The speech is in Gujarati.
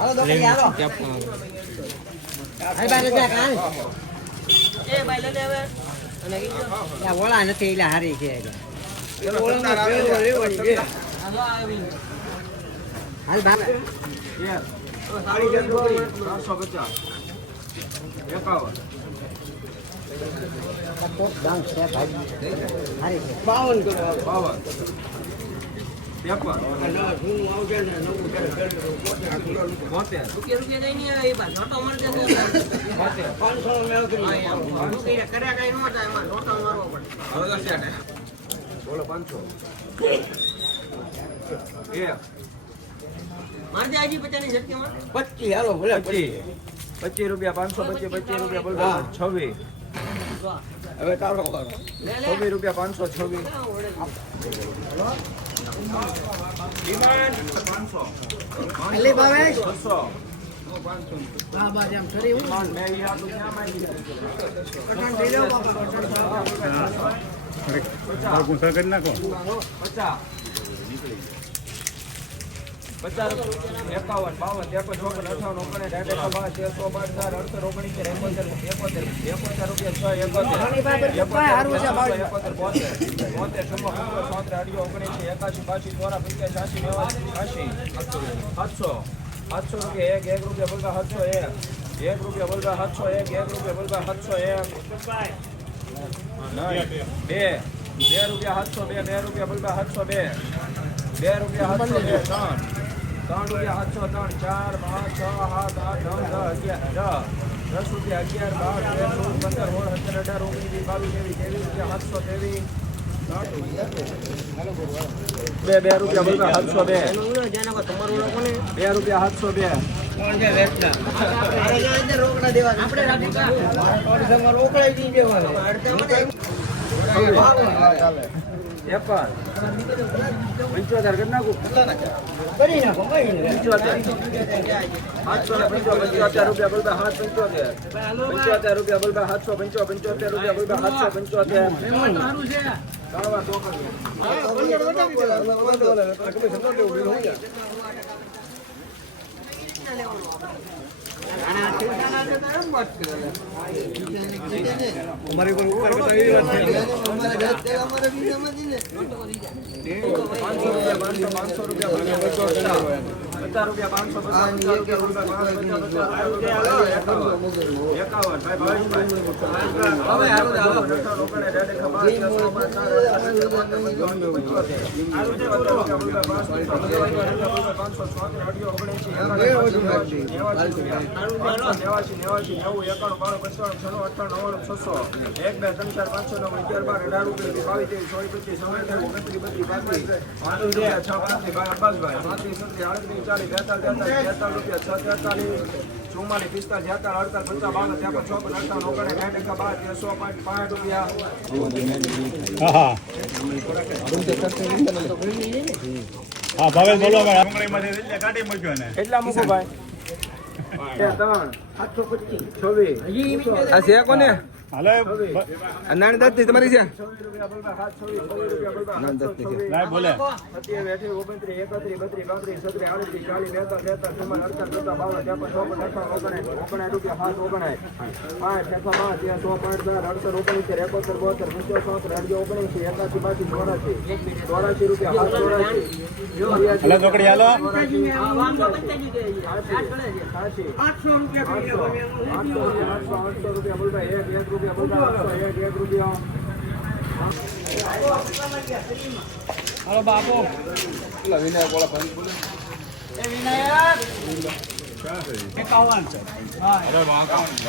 હાલો દો કઈ હાલો હાલ બાય રજા કાન એ બાય લે હવે અને યા ઓળા નથી એટલે હારી છે એ ઓળા નો ફેરવો લેવાની છે હાલો આવી હાલ બાપ યાર સાડી જતો 750 51 તો દાન છે ભાઈ હારી છે 52 કરો 52 રૂપિયા 525 રૂપિયા 26 હવે તારો 26 રૂપિયા 526 ડિમાન્ડ 500 અલી ભાવેશ 600 હા બા જેમ ફરી હું મે યા તો ક્યાં માંગી પઠાણ દે લો બાપા પઠાણ ગુસા કરી નાખો 50 50 51 52 53 હા ભાવેશ બોલો કાઢી મૂક્યો ને કેટલા મૂકો ભાઈ 725 આ છે કોને હાલે નાની દત્તી તમારી છે ના બોલે હાલો ચોકડી હાલો 800 રૂપિયા હાલો બાપુ વિનાયક વાળા ભાઈ બોલે એ વિનાયક 51 હા અરે 50